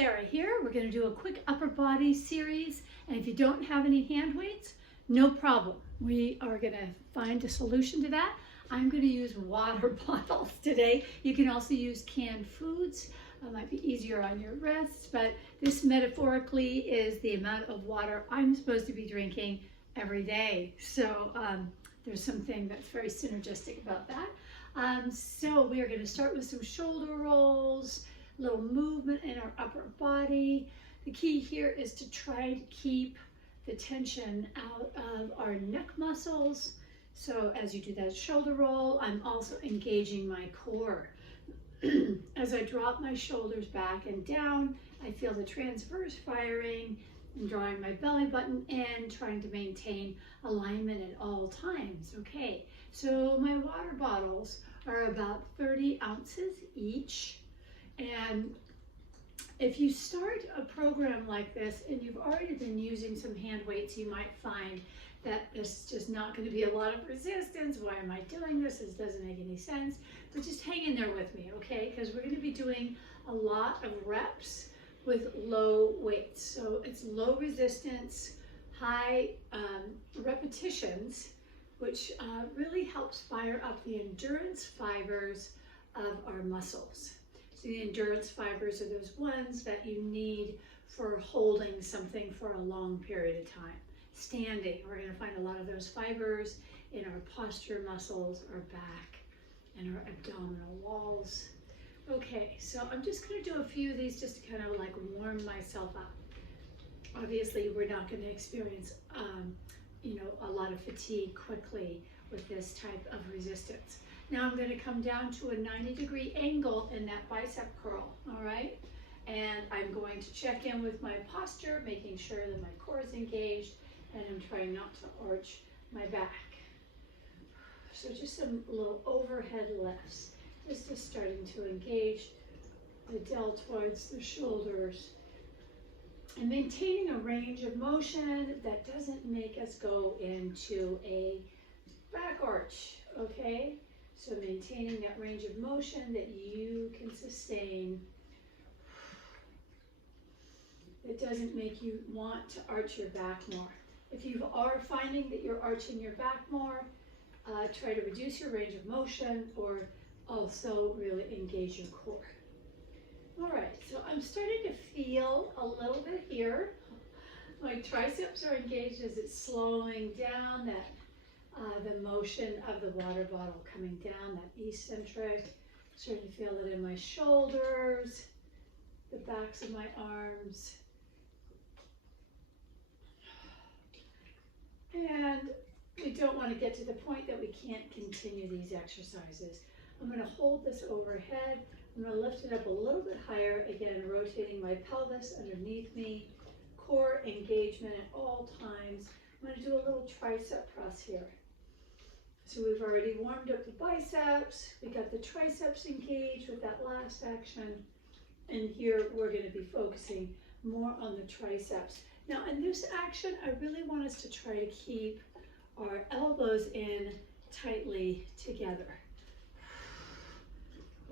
Sarah here. We're going to do a quick upper body series, and if you don't have any hand weights, no problem. We are going to find a solution to that. I'm going to use water bottles today. You can also use canned foods. It might be easier on your wrists, but this metaphorically is the amount of water I'm supposed to be drinking every day. So there's something that's very synergistic about that. So we are going to start with some shoulder rolls, a little movement in our upper body. The key here is to try to keep the tension out of our neck muscles. So as you do that shoulder roll, I'm also engaging my core. As I drop my shoulders back and down, I feel the transverse firing and drawing my belly button in, trying to maintain alignment at all times. Okay, so my water bottles are about 30 ounces each. And if you start a program like this and you've already been using some hand weights, you might find that there's just not going to be a lot of resistance. Why am I doing this? This doesn't make any sense. But just hang in there with me, okay? Because we're going to be doing a lot of reps with low weights. So it's low resistance, high repetitions, which really helps fire up the endurance fibers of our muscles. So the endurance fibers are those ones that you need for holding something for a long period of time. Standing, we're going to find a lot of those fibers in our posture muscles, our back, and our abdominal walls. Okay, so I'm just going to do a few of these just to kind of like warm myself up. Obviously, we're not going to experience, a lot of fatigue quickly with this type of resistance. Now I'm going to come down to a 90-degree angle in that bicep curl, all right? And I'm going to check in with my posture, making sure that my core is engaged, and I'm trying not to arch my back. So just some little overhead lifts. This is starting to engage the deltoids, the shoulders, and maintaining a range of motion that doesn't make us go into a back arch, okay? So maintaining that range of motion that you can sustain. It doesn't make you want to arch your back more. If you are finding that you're arching your back more, try to reduce your range of motion or also really engage your core. All right, so I'm starting to feel a little bit here. My triceps are engaged as it's slowing down, that the motion of the water bottle coming down, that eccentric. Starting to feel it in my shoulders, the backs of my arms. And we don't want to get to the point that we can't continue these exercises. I'm going to hold this overhead. I'm going to lift it up a little bit higher, again, rotating my pelvis underneath me, core engagement at all times. I'm going to do a little tricep press here. So we've already warmed up the biceps. We got the triceps engaged with that last action. And here we're going to be focusing more on the triceps. Now in this action, I really want us to try to keep our elbows in tightly together.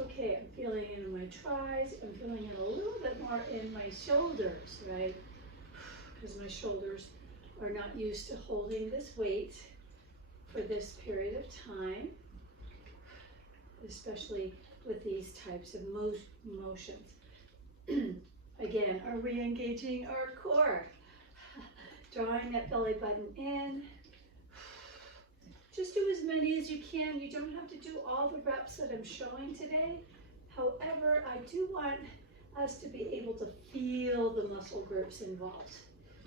Okay, I'm feeling it in my thighs. I'm feeling it a little bit more in my shoulders, right? Because my shoulders are not used to holding this weight for this period of time, especially with these types of motions. Again, are re-engaging our core. Drawing that belly button in. Just do as many as you can. You don't have to do all the reps that I'm showing today. However, I do want us to be able to feel the muscle groups involved.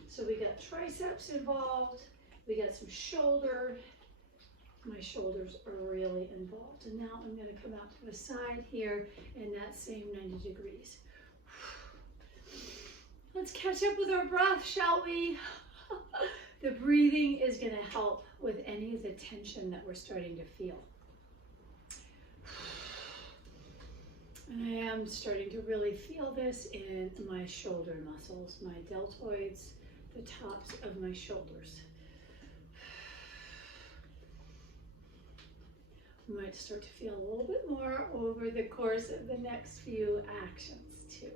So we got triceps involved. We got some shoulder. My shoulders are really involved. And now I'm going to come out to the side here in that same 90 degrees. Let's catch up with our breath, shall we? The breathing is going to help with any of the tension that we're starting to feel. And I am starting to really feel this in my shoulder muscles, my deltoids, the tops of my shoulders. You might start to feel a little bit more over the course of the next few actions too.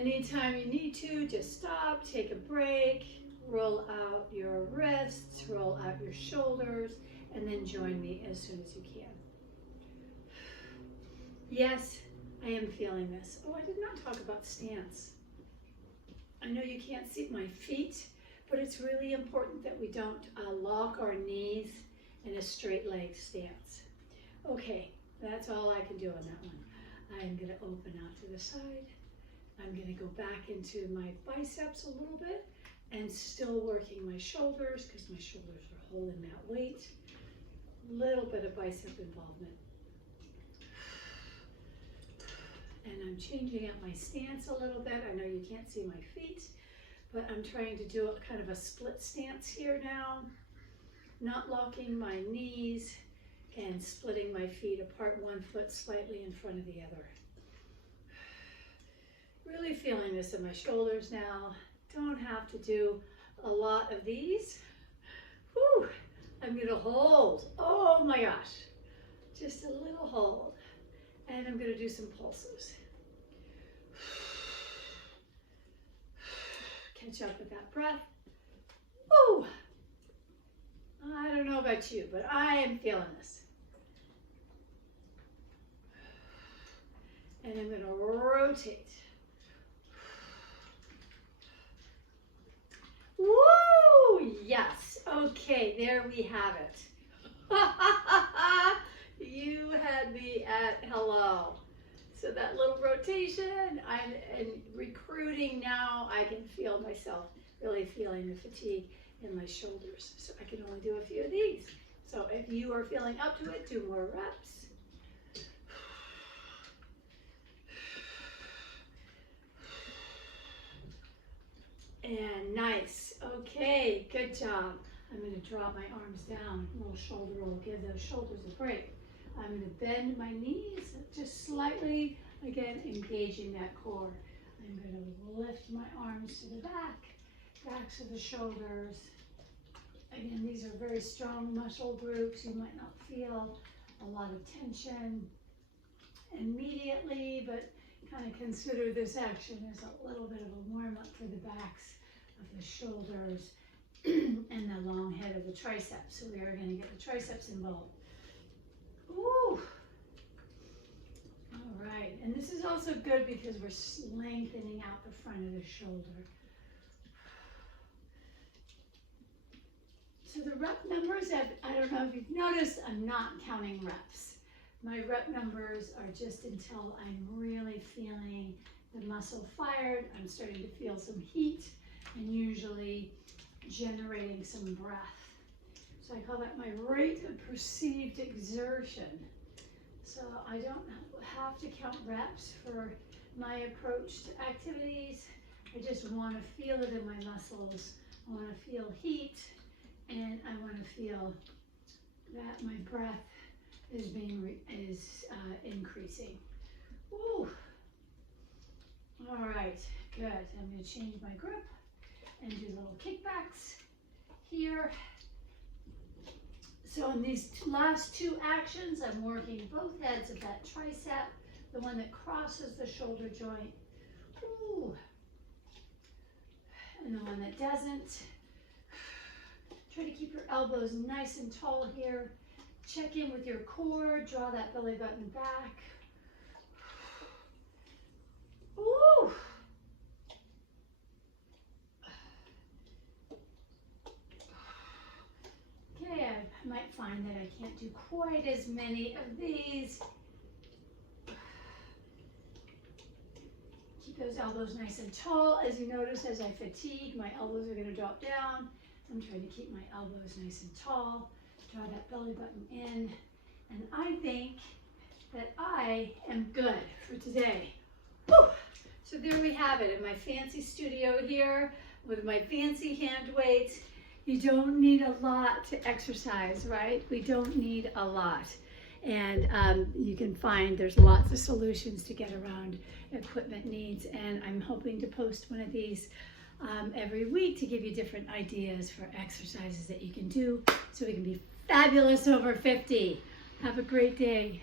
anytime you need to, just stop, take a break, roll out your wrists, roll out your shoulders, and then join me as soon as you can. Yes, I am feeling this. Oh, I did not talk about stance. I know you can't see my feet, but it's really important that we don't lock our knees in a straight leg stance. Okay, that's all I can do on that one. I'm going to open out to the side. I'm going to go back into my biceps a little bit and still working my shoulders because my shoulders are holding that weight. Little bit of bicep involvement. And I'm changing up my stance a little bit. I know you can't see my feet, but I'm trying to do a kind of a split stance here now. Not locking my knees and splitting my feet apart, one foot slightly in front of the other. Really feeling this in my shoulders now. Don't have to do a lot of these. Whew. I'm gonna hold. Oh my gosh. Just a little hold. And I'm gonna do some pulses. Catch up with that breath. Woo! I don't know about you, but I am feeling this. And I'm going to rotate. Woo! Yes. Okay, there we have it. You had me at hello. So that little rotation, I'm recruiting now. I can feel myself really feeling the fatigue in my shoulders. So I can only do a few of these. So if you are feeling up to it, do more reps. And nice. Okay, good job. I'm going to drop my arms down. A little shoulder roll. Give those shoulders a break. I'm going to bend my knees just slightly. Again, engaging that core. I'm going to lift my arms to the back, backs of the shoulders. Again, these are very strong muscle groups. You might not feel a lot of tension immediately, but kind of consider this action as a little bit of a warm-up for the backs of the shoulders and the long head of the triceps. So we are going to get the triceps involved. Ooh. All right, and this is also good because we're lengthening out the front of the shoulder. So the rep numbers, I don't know if you've noticed, I'm not counting reps. My rep numbers are just until I'm really feeling the muscle fired. I'm starting to feel some heat and usually generating some breath. So I call that my rate of perceived exertion. So I don't have to count reps for my approach to activities. I just want to feel it in my muscles. I want to feel heat, and I want to feel that my breath is increasing. Ooh. All right, good. I'm going to change my grip and do little kickbacks here. So in these last two actions, I'm working both heads of that tricep, the one that crosses the shoulder joint. Ooh. And the one that doesn't. Try to keep your elbows nice and tall here. Check in with your core, draw that belly button back. Ooh. Okay, I might find that I can't do quite as many of these. Keep those elbows nice and tall. As you notice, as I fatigue, my elbows are going to drop down. I'm trying to keep my elbows nice and tall. Draw that belly button in. And I think that I am good for today. Whew. So there we have it in my fancy studio here with my fancy hand weights. You don't need a lot to exercise, right? We don't need a lot. And you can find there's lots of solutions to get around equipment needs. And I'm hoping to post one of these every week to give you different ideas for exercises that you can do so we can be fabulous over 50. Have a great day.